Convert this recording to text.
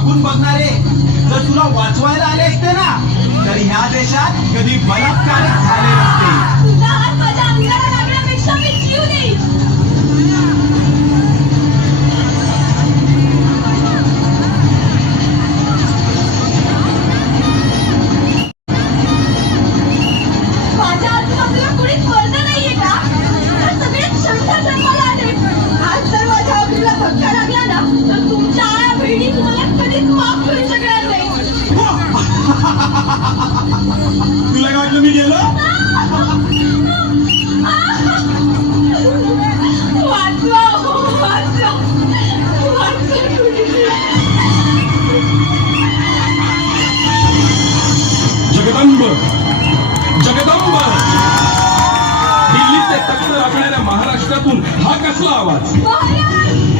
वाकून बघणारे. जर तुला वाचवायला आले असते ना तर ह्या देशात कधी बलात्कारच झाले नसते. मी गेलो? जगदंब. जगदंब. जगदंब दिल्लीचे तख्त राखणाऱ्या महाराष्ट्रातून हा कसला आवाज?